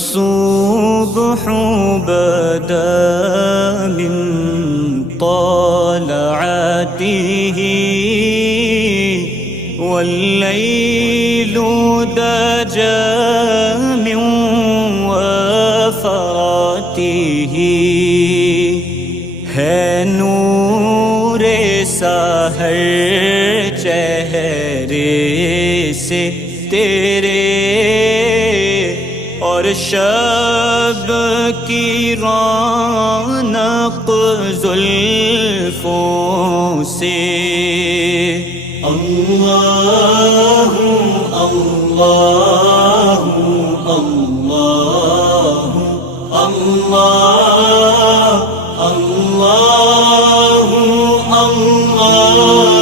الصبح بدا من طلعته والليل دجى من وفراته है नूर सहर चेहरे से तेरे और शब की रौनक जुल्फों से। अल्लाहु अल्लाहु अल्लाहु अल्लाह अल्लाहु अल्लाह